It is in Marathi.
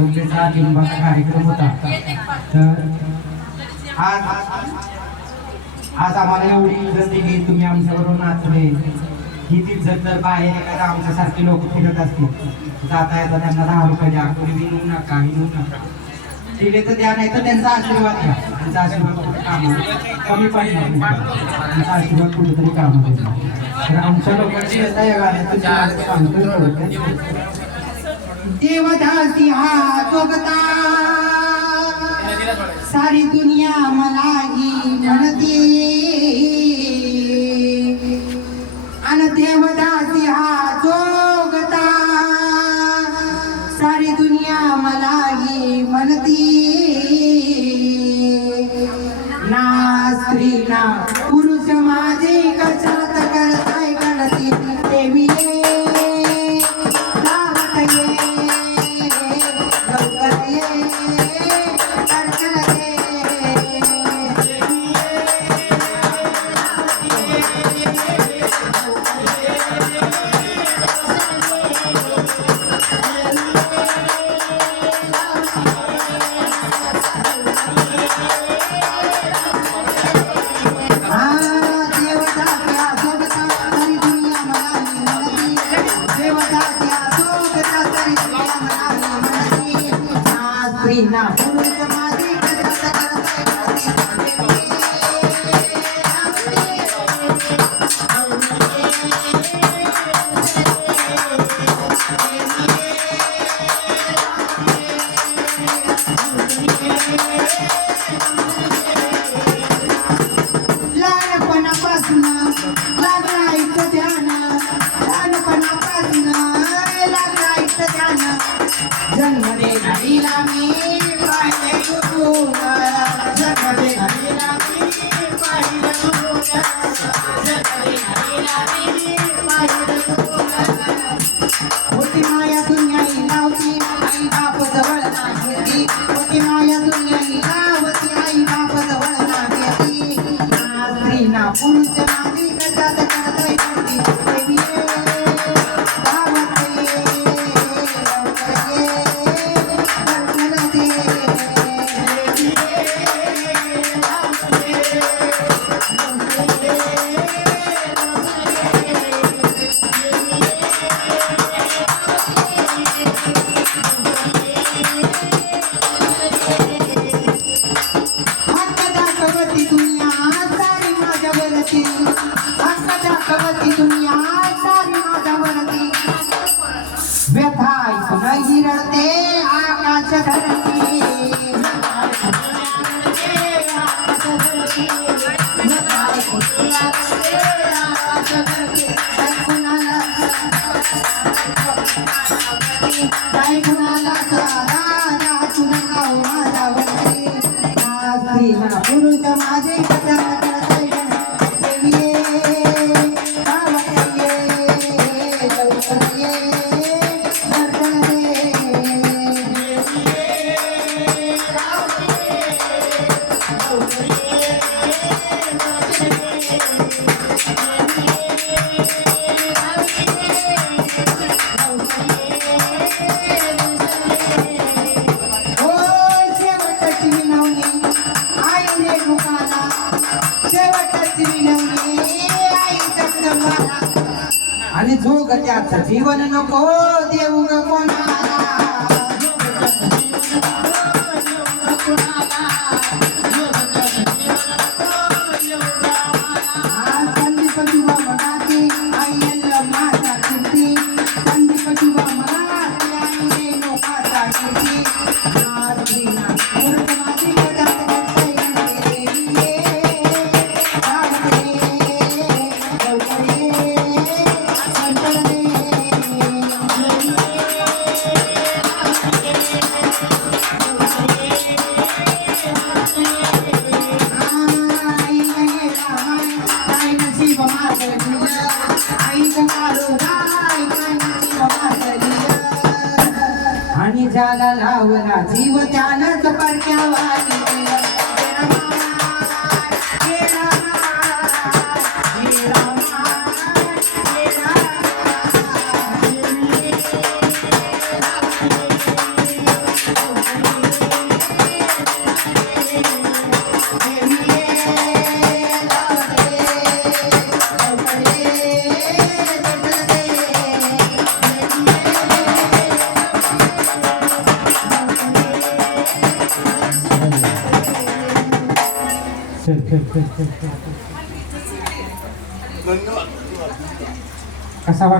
झोपेचा लिंबाचा कार्यक्रम होता. तर आज आज आम्हाला एवढी इज्जत दिली, तुम्ही आमच्याबरोबर नाचले. हीच इज्जत जर बाहेर एखादा आमच्यासारखे लोक फिरत असतील, जाता येता त्यांना 10 रुपये द्या, कोणी विनू नका, विनू नका. दिले तर द्या, नाही तर त्यांचा आशीर्वाद घ्या. त्यांचा आशीर्वाद कुठे काम कमी पडणार नाही, त्यांचा आशीर्वाद कुठेतरी काम देणार. तर आमच्या लोकांची येता या गाण्यातून सांगतो. देवदासी हा जोगता सारी दुनिया मलाही म्हणते, अन देवदासी हा जोगता सारी दुनिया मलाही म्हणते. ना स्त्री ना पुरुष माझे कशात करताय गणती, देवी ना पुरुष माझी कशात लहानपणापासून लागला इथं ध्यान, लहानपणापासून लागला इथं ध्यान. जन्म देणारीला मी पाहिले गुरुग, जन्म देणारीला मी पाहिले गुरुग, जन्म देणारीला मी पाहिले गुरुग. होती माया दुनियाही लावती, आई बाप जवळ नाही येती. होती माया दुनियाही लावती, आई बाप जवळ नाही येती. ना स्त्री ना पुरुष माझी कशात करताय करती, देवी व्यथाय सुनाई रडते आकाश धरती. काय कुणाला राजा तुला गाव माझ्यावरती, ना स्त्री ना पुरुष माझे कशात करताय देवी आणि जो गत्याचं जीवन नको देऊ ग कोणाला. आणि ज्याला लावला जीव त्यानंच परक्यावानी. कसा वाट